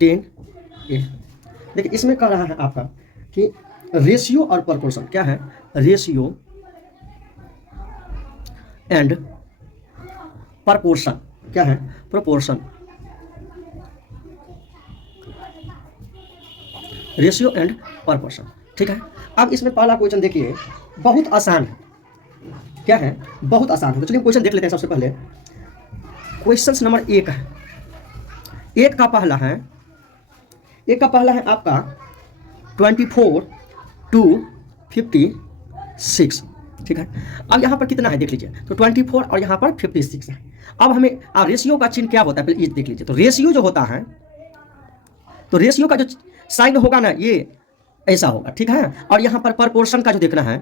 10 8। देखिए इसमें कह रहा है आपका कि रेशियो और प्रपोर्शन क्या है, रेशियो एंड प्रपोर्शन क्या है, प्रोपोर्शन, रेशियो एंड प्रपोर्शन। ठीक है, अब इसमें पहला क्वेश्चन देखिए बहुत आसान है, क्या है, बहुत आसान है। तो चलिए क्वेश्चन देख लेते हैं। सबसे पहले क्वेश्चन नंबर 1 है, एक का पहला है आपका 24 to 56। ठीक है, अब यहाँ पर कितना है देख लीजिए, तो 24 और यहाँ पर 56 है। अब हमें रेशियो का चिन्ह क्या होता है पहले ये देख लीजिए। तो रेशियो जो होता है, तो रेशियो का जो साइन होगा ना ये ऐसा होगा। ठीक है, और यहाँ पर प्रपोर्शन का जो देखना है,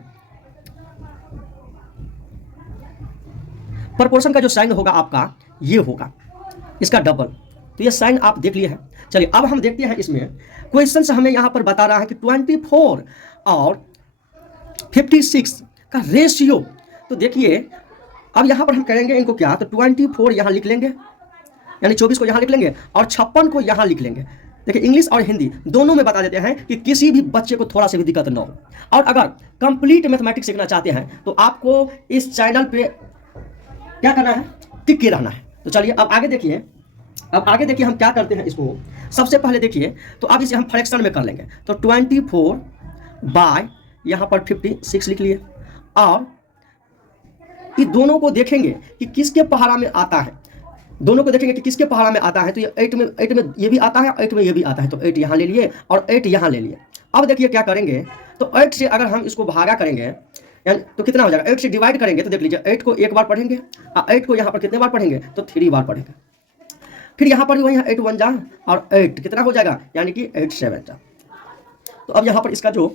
प्रपोर्शन का जो साइन होगा आपका ये होगा इसका डबल। तो ये साइन आप देख लिए हैं। चलिए अब हम देखते हैं इसमें क्वेश्चन से हमें यहाँ पर बता रहा है कि 24 और 56 का रेशियो। तो देखिए अब यहाँ पर हम करेंगे इनको क्या, तो 24 यहाँ लिख लेंगे, यानी 24 को यहाँ लिख लेंगे और 56 को यहाँ लिख लेंगे। देखिए इंग्लिश और हिंदी दोनों में बता देते हैं कि किसी भी बच्चे को थोड़ा सा भी दिक्कत न हो। और अगर कंप्लीट मैथमेटिक्स सीखना चाहते हैं तो आपको इस चैनल पे क्या करना है, टिक के रहना है। तो चलिए अब आगे देखिए, हम क्या करते हैं इसको। सबसे पहले देखिए, तो अब इसे हम फ्रैक्शन में कर लेंगे। तो 24 बाय यहाँ पर 56 लिख लिए, और ये दोनों को देखेंगे कि किसके पहाड़ा में आता है, दोनों को देखेंगे कि किसके पहाड़ा में आता है। तो ये 8 में ये भी आता है, 8 में ये भी आता है। तो 8 यहाँ ले लिए और 8 यहाँ ले लिए। अब देखिए क्या करेंगे, तो 8 से अगर हम इसको भागा करेंगे यानी तो कितना हो जाएगा, 8 से डिवाइड करेंगे तो देख लीजिए 8 को एक बार पढ़ेंगे और 8 को यहाँ पर कितने बार पढ़ेंगे, तो 3 बार पढ़ेंगे। फिर यहाँ पर वही 8 1 जा और 8 कितना हो जाएगा, यानी कि 8 7 जा। तो अब यहाँ पर इसका जो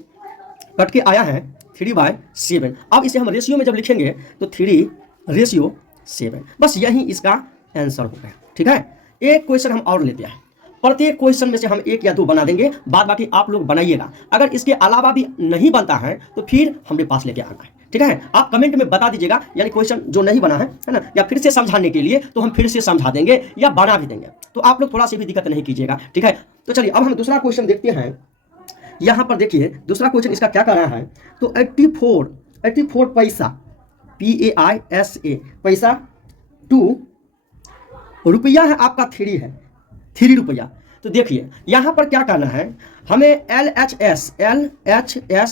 कट के आया है 3/7। अब इसे हम रेशियो में जब लिखेंगे तो 3/7, बस यही इसका आंसर हो गया। ठीक है, एक क्वेश्चन हम और लेते हैं। प्रत्येक क्वेश्चन में से हम 1 या 2 बना देंगे, बाद बाकी आप लोग बनाइएगा। अगर इसके अलावा भी नहीं बनता है तो फिर हमारे पास लेके आना है। ठीक है, आप कमेंट में बता दीजिएगा, यानी क्वेश्चन जो नहीं बना है ना, या फिर से समझाने के लिए तो हम फिर से समझा देंगे या बना भी देंगे। तो आप लोग थोड़ा सी भी दिक्कत नहीं कीजिएगा। ठीक है, तो चलिए अब हम दूसरा क्वेश्चन देखते हैं। यहाँ पर देखिए दूसरा क्वेश्चन इसका क्या कर रहा है, तो 84 पैसा, PAISA पैसा, 2 रुपया है आपका, 3 रुपया। तो देखिए यहाँ पर क्या करना है, हमें LHS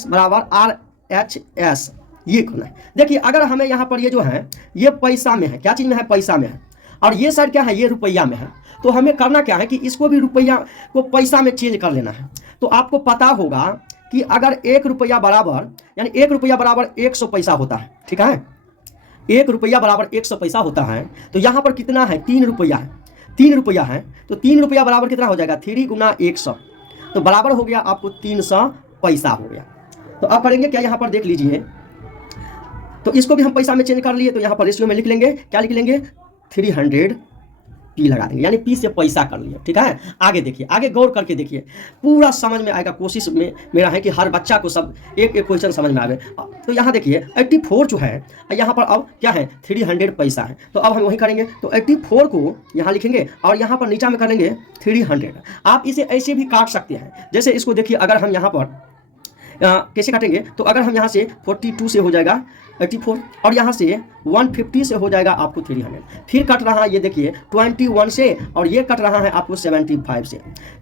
बराबर RHS ये करना है। देखिए अगर हमें यहाँ पर ये जो है ये पैसा में है, क्या चीज़ में है, पैसा में है, और ये साइड क्या है, ये रुपया में है। तो हमें करना क्या है कि इसको भी रुपया को पैसा में चेंज कर लेना है। तो आपको पता होगा कि अगर 1 रुपया बराबर, यानी 1 रुपया बराबर 100 पैसा होता है। ठीक है, 1 रुपया बराबर 100 पैसा होता है। तो यहाँ पर कितना है, 3 रुपया है, 3 रुपया है। तो 3 रुपया बराबर कितना हो जाएगा, 3 गुना 100, तो बराबर हो गया आपको 300 पैसा हो गया। तो अब करेंगे क्या, यहाँ पर देख लीजिए, तो इसको भी हम पैसा में चेंज कर लिए। तो यहाँ पर रेशियो में लिख लेंगे, क्या लिख लेंगे, 300 P लगा देंगे, यानी P से पैसा कर लिए। ठीक है, आगे देखिए, आगे गौर करके देखिए, पूरा समझ में आएगा। कोशिश में मेरा है कि हर बच्चा को सब एक क्वेश्चन समझ में आवे। तो यहाँ देखिए 84 जो है, यहाँ पर अब क्या है, 300 पैसा है। तो अब हम वही करेंगे, तो 84 को यहाँ लिखेंगे और यहाँ पर नीचा में कर लेंगे 300। आप इसे ऐसे भी काट सकते हैं, जैसे इसको देखिए, अगर हम यहाँ पर कैसे काटेंगे, तो अगर हम यहाँ से 42 से हो जाएगा 84 और यहाँ से 150 से हो जाएगा आपको 300। फिर कट रहा है ये देखिए 21 से, और ये कट रहा है आपको 75 से,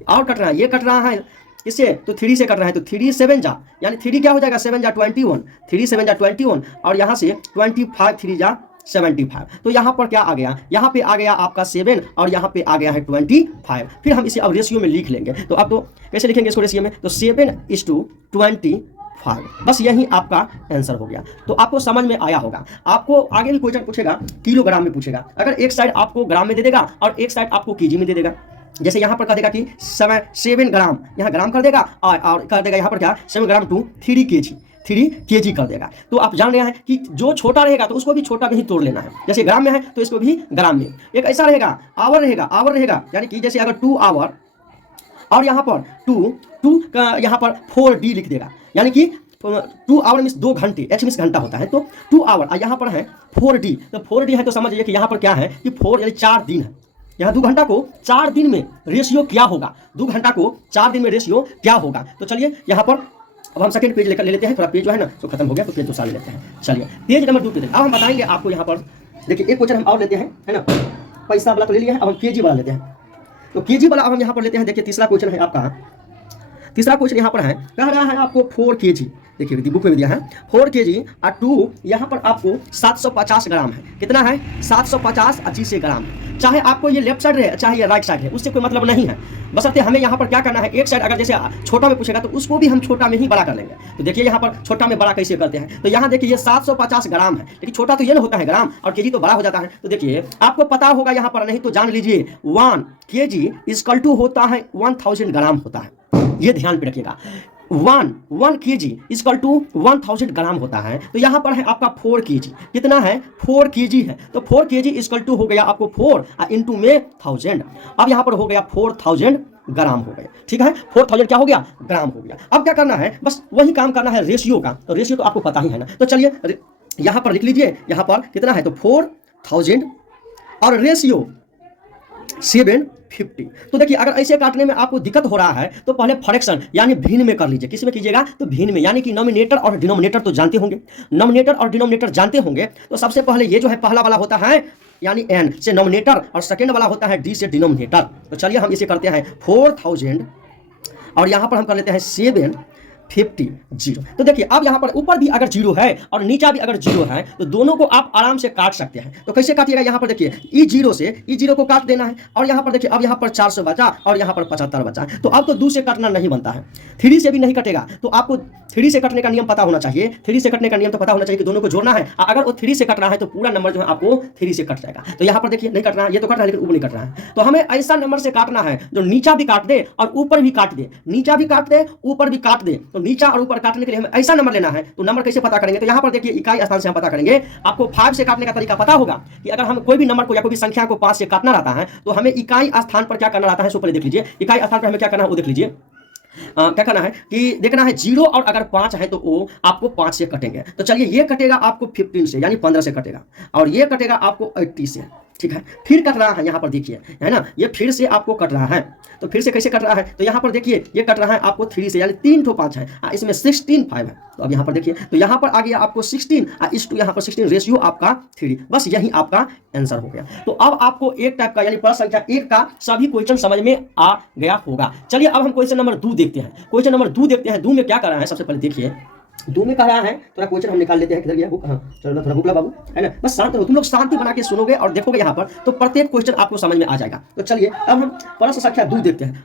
और कट रहा है ये कट रहा है इससे, तो 3 से कट रहा है। तो 3 7 जा, यानी 3 क्या हो जाएगा, 7 जा 21, 3 7 जा 21, और यहाँ से 25 3 जा 75। तो यहाँ पर क्या आ गया, यहाँ पे आ गया आपका 7 और यहाँ पे आ गया है 25। फिर हम इसे अब रेशियो में लिख लेंगे। तो अब तो कैसे लिखेंगे इसको रेशियो में, तो 7:25, बस यही आपका आंसर हो गया। तो आपको समझ में आया होगा। आपको आगे भी क्वेश्चन पूछेगा, किलोग्राम में पूछेगा। अगर एक साइड आपको ग्राम में दे देगा और एक साइड आपको केजी में दे देगा, जैसे यहाँ पर कर देगा कि 7 ग्राम, यहाँ ग्राम कर देगा, और कर देगा यहाँ पर क्या, 7 ग्राम टू 3 kg कर देगा। तो आप जान रहे हैं कि जो छोटा रहेगा तो उसको भी छोटा में ही तोड़ लेना है। जैसे ग्राम में है तो इसको भी ग्राम में। एक ऐसा रहेगा, आवर रहेगा, यानी कि जैसे अगर 2 आवर और यहाँ पर 2 का यहाँ पर 4D लिख देगा, यानी कि 2 आवर मीन्स 2 घंटे, H मीन्स घंटा होता है। तो 2 आवर और यहाँ पर है 4D, तो 4D है तो समझिए कि यहाँ पर क्या है कि 4 यानी 4 दिन है। यहाँ 2 घंटा को 4 दिन में रेशियो क्या होगा, 2 घंटा को 4 दिन में रेशियो क्या होगा। तो चलिए यहाँ पर अब हम सेकंड पेज लेकर ले लेते हैं, थोड़ा पेज जो है ना तो खत्म हो गया, तो पेज दूसरा ले लेते हैं। चलिए पेज नंबर 2 पे अब हम बताएंगे आपको यहाँ पर। देखिए एक क्वेश्चन हम और लेते हैं, है ना, पैसा वाला तो ले लिया है, अब हम केजी वाला लेते हैं। तो केजी वाला अब हम यहाँ पर लेते हैं। देखिए तीसरा क्वेश्चन है आपका, तीसरा क्वेश्चन यहाँ पर है, कह रहा है आपको 4 kg, देखिए बुक में दिया है 4 kg और 2 यहाँ पर आपको 750 ग्राम है। कितना है? 750 80 ग्राम है। चाहे आपको ये लेफ्ट साइड रहे चाहे ये राइट साइड है, उससे कोई मतलब नहीं है। बशर्ते हमें यहाँ पर क्या करना है, एक साइड अगर जैसे छोटा में पूछेगा तो उसको भी हम छोटा में ही बड़ा कर लेंगे। तो देखिए यहाँ पर छोटा में बड़ा कैसे करते हैं, तो यहाँ देखिए ये 750 ग्राम है, लेकिन छोटा तो ये ना होता है ग्राम, और केजी तो बड़ा हो जाता है। तो देखिए आपको पता होगा यहाँ पर, नहीं तो जान लीजिए 1 kg इक्वल टू होता है 1000 ग्राम होता है। ये ध्यान पे रखिएगा, 1 kg इक्वल टू 1000 ग्राम होता है। तो यहाँ पर है आपका 4 kg, कितना है? 4 kg है। तो 4 kg इक्वल टू हो गया आपको 4 इंटू में 1000, अब यहाँ पर हो गया 4000 ग्राम हो गया। ठीक है, 4000 क्या हो गया? ग्राम हो गया। अब क्या करना है, बस वही काम करना है रेशियो का। तो रेशियो तो आपको पता ही है ना, तो चलिए यहाँ पर लिख लीजिए, यहाँ पर कितना है तो 4000 और रेशियो 750। तो देखिए अगर ऐसे काटने में आपको दिक्कत हो रहा है तो पहले फ्रैक्शन यानी भिन्न में कर लीजिए। किस में कीजिएगा? तो भिन्न में, यानी कि नॉमिनेटर और डिनोमिनेटर तो जानते होंगे, नॉमिनेटर और डिनोमिनेटर जानते होंगे। तो सबसे पहले ये जो है पहला वाला होता है यानी n से नॉमिनेटर, और सेकंड वाला होता है d से डिनोमिनेटर। तो चलिए हम इसे करते हैं 4000 और यहाँ पर हम कर लेते हैं 750। तो देखिए अब यहाँ पर ऊपर भी अगर 0 है और नीचा भी अगर 0 है तो दोनों को आप आराम से काट सकते हैं। तो कैसे काटिएगा? यहाँ पर देखिए E0 से E0 को काट देना है, और यहाँ पर देखिए अब यहाँ पर 400 बचा और यहाँ पर 75 बचा। तो अब तो 2 से काटना नहीं बनता है, 3 से भी नहीं कटेगा। तो आपको 3 से कटने का नियम पता होना चाहिए, 3 से कटने का नियम तो पता होना चाहिए कि दोनों को जोड़ना है। अगर वो 3 से कट रहा है तो पूरा नंबर जो है आपको 3 से कट जाएगा। तो यहाँ पर देखिए नहीं कट रहा है, ये तो कट रहा है लेकिन ऊपर नहीं कट रहा है। तो हमें ऐसा नंबर से काटना है जो नीचा भी काट दे और ऊपर भी काट दे, नीचा भी काट दे ऊपर भी काट दे। तो नीचा और ऊपर काटने के लिए हमें ऐसा नंबर लेना है। तो नंबर कैसे पता करेंगे? तो यहाँ पर देखिए इकाई स्थान से हम पता करेंगे। आपको 5 से काटने का तरीका पता होगा कि अगर हम कोई भी नंबर को या कोई भी संख्या को 5 से काटना रहता है तो हमें इकाई स्थान पर क्या करना रहता है, सो पहले देख लीजिए। इकाई स्थान पर हमें क्या करना है वो देख लीजिए। क्या करना है कि देखना है 0 और अगर 5 है तो वो आपको 5 से कटेंगे। तो चलिए ये कटेगा आपको 15 से यानी 15 से कटेगा, और ये कटेगा आपको 80 से। ठीक है, फिर कट रहा है यहाँ पर देखिए, है ना, ये फिर से आपको कट रहा है। तो फिर से कैसे कट रहा है? तो यहाँ पर देखिए ये कट रहा है आपको 3 से, यानी 3 ठो 5 है, इसमें 16 5 है। तो अब यहाँ पर देखिए, तो यहाँ पर आ गया आपको 16 इस टू यहाँ पर 16, रेशियो आपका 3। बस यही आपका आंसर हो गया। तो अब आपको एक टाइप का यानी पद संख्या 1 का सभी क्वेश्चन समझ में आ गया होगा। चलिए अब हम क्वेश्चन नंबर 2 देखते हैं। क्वेश्चन नंबर 2 देखते हैं। 2 में क्या कर रहा है, सबसे पहले देखिए 2 में कह रहा है, थोड़ा क्वेश्चन हम निकाल लेते हैं। किधर गया बुक? हाँ चलो थोड़ा बुक ला बाबू, है ना, बस शांत रहो, तुम लोग शांति बना के सुनोगे और देखोगे यहाँ पर, तो प्रत्येक क्वेश्चन आपको समझ में आ जाएगा। तो चलिए अब हम प्रश्न संख्या 2 देखते हैं।